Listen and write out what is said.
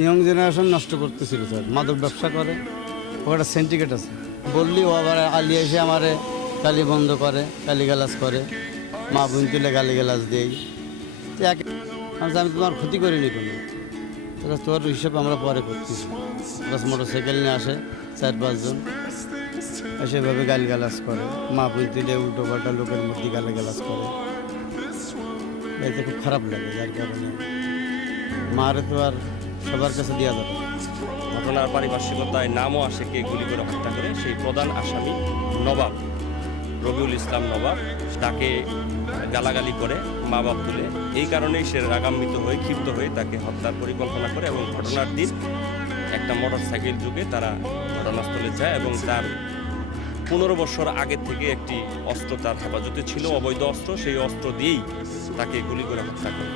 Young generation নষ্ট করতেছিল sir, মাদক ব্যবসা করে, ওটা সিন্ডিকেট আছে বললি ও আবার আলিয়ে এসে আমারে গালি বন্ধ করে, গালিগালাজ করে, মা বোন তুলে গালিগালাজ দেই। আমি তোমার ক্ষতি করিনি কোনো, তোর হিসাব আমরা পরে করতেছি। প্লাস মোটর সাইকেল নিয়ে আসে 4-5 জন, সেভাবে গালিগালাজ করে, মা বোন তুলে উল্টো পাল্টা লোকের মধ্যে গালিগালাজ করে। এতে খুব খারাপ লাগে, যার কারণে মারে তো আর সবার কাছে দেওয়া যাবে না। ঘটনার পারিপার্শ্বিকতায় নামও আসে কে গুলি করে হত্যা করে সেই প্রধান আসামি নবাব, রবিউল ইসলাম নবাব, তাকে গালাগালি করে, মা বাপ তুলে। এই কারণেই সে রাগান্বিত হয়ে, ক্ষিপ্ত হয়ে তাকে হত্যার পরিকল্পনা করে এবং ঘটনার দিন একটা মোটর সাইকেল যুগে তারা ঘটনাস্থলে যায় এবং তার 15 বছর আগে থেকে একটি অস্ত্র তার হেফাজতে ছিল, অবৈধ অস্ত্র, সেই অস্ত্র দিয়েই তাকে গুলি করে হত্যা করে।